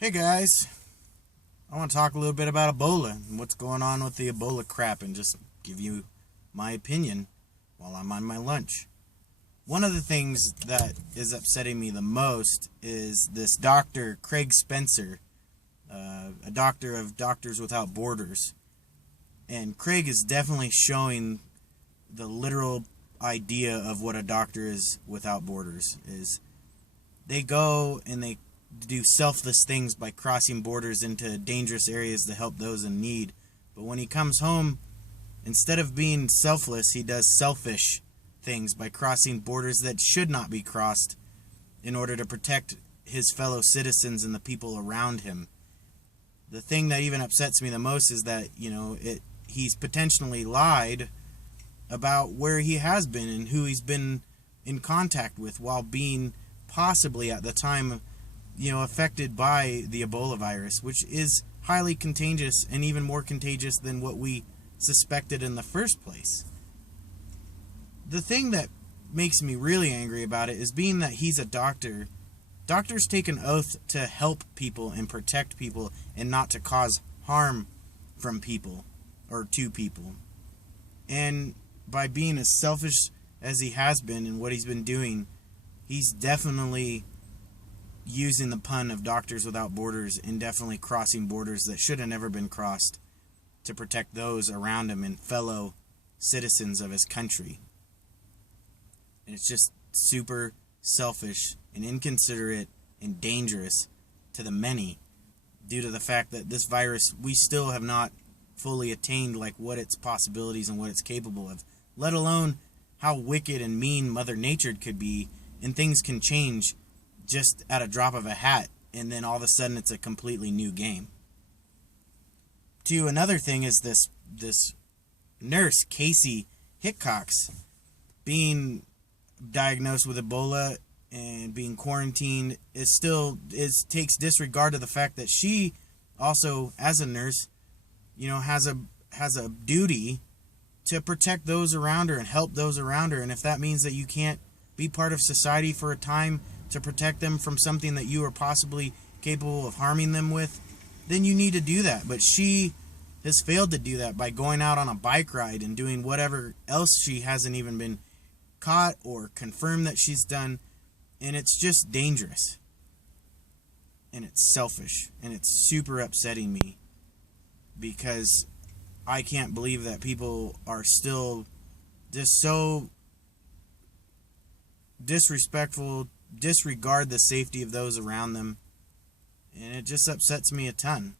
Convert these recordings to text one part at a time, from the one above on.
Hey guys, I want to talk a little bit about Ebola and what's going on with the Ebola crap and just give you my opinion while I'm on my lunch. One of the things that is upsetting me the most is this doctor, Craig Spencer, a doctor of Doctors Without Borders. And Craig is definitely showing the literal idea of what a doctor is without borders is. They go and they do selfless things by crossing borders into dangerous areas to help those in need. But when he comes home, instead of being selfless, he does selfish things by crossing borders that should not be crossed in order to protect his fellow citizens and the people around him. The thing that even upsets me the most is that, he's potentially lied about where he has been and who he's been in contact with while being possibly at the time affected by the Ebola virus, which is highly contagious and even more contagious than what we suspected in the first place. The thing that makes me really angry about it is being that he's a doctor. Doctors take an oath to help people and protect people and not to cause harm from people or to people. And by being as selfish as he has been and what he's been doing, he's definitely using the pun of Doctors Without Borders and definitely crossing borders that should have never been crossed to protect those around him and fellow citizens of his country. And it's just super selfish and inconsiderate and dangerous to the many due to the fact that this virus, we still have not fully attained like what its possibilities and what it's capable of, let alone how wicked and mean Mother Nature could be, and things can change just at a drop of a hat, and then all of a sudden it's a completely new game. Another thing is this nurse, Casey Hickox, being diagnosed with Ebola and being quarantined takes disregard to the fact that she also, as a nurse, has a duty to protect those around her and help those around her. And if that means that you can't be part of society for a time to protect them from something that you are possibly capable of harming them with, then you need to do that. But she has failed to do that by going out on a bike ride and doing whatever else she hasn't even been caught or confirmed that she's done. And it's just dangerous. And it's selfish. And it's super upsetting me because I can't believe that people are still just so disrespectful, disregard the safety of those around them, and it just upsets me a ton.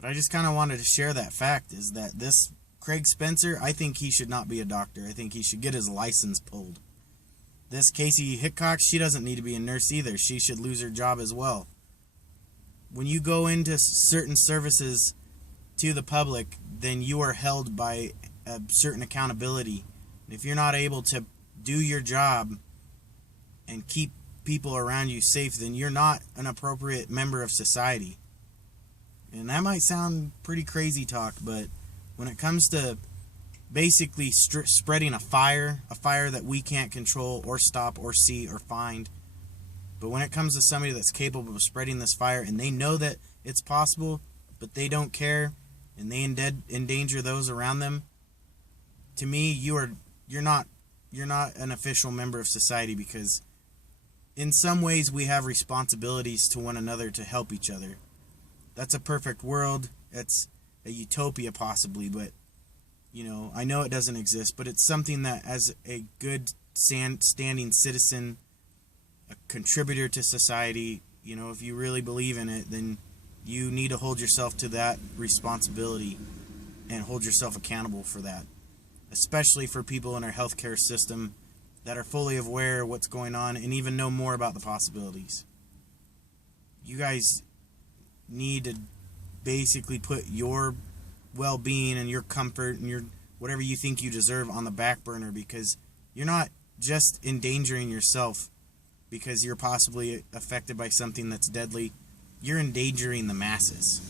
But I just kind of wanted to share that fact, is that this Craig Spencer, I think he should not be a doctor. I think he should get his license pulled. This Casey Hickox, she doesn't need to be a nurse either. She should lose her job as well. When you go into certain services to the public, then you are held by a certain accountability. If you're not able to do your job and keep people around you safe, then you're not an appropriate member of society. And that might sound pretty crazy talk, but when it comes to basically spreading a fire that we can't control or stop or see or find, but when it comes to somebody that's capable of spreading this fire and they know that it's possible, but they don't care and they endanger those around them, to me, you're not an official member of society, because in some ways we have responsibilities to one another to help each other. That's a perfect world. It's a utopia possibly, but I know it doesn't exist, but it's something that as a good standing citizen, a contributor to society, if you really believe in it, then you need to hold yourself to that responsibility and hold yourself accountable for that. Especially for people in our healthcare system that are fully aware of what's going on and even know more about the possibilities. You guys need to basically put your well-being and your comfort and your whatever you think you deserve on the back burner, because you're not just endangering yourself because you're possibly affected by something that's deadly. You're endangering the masses.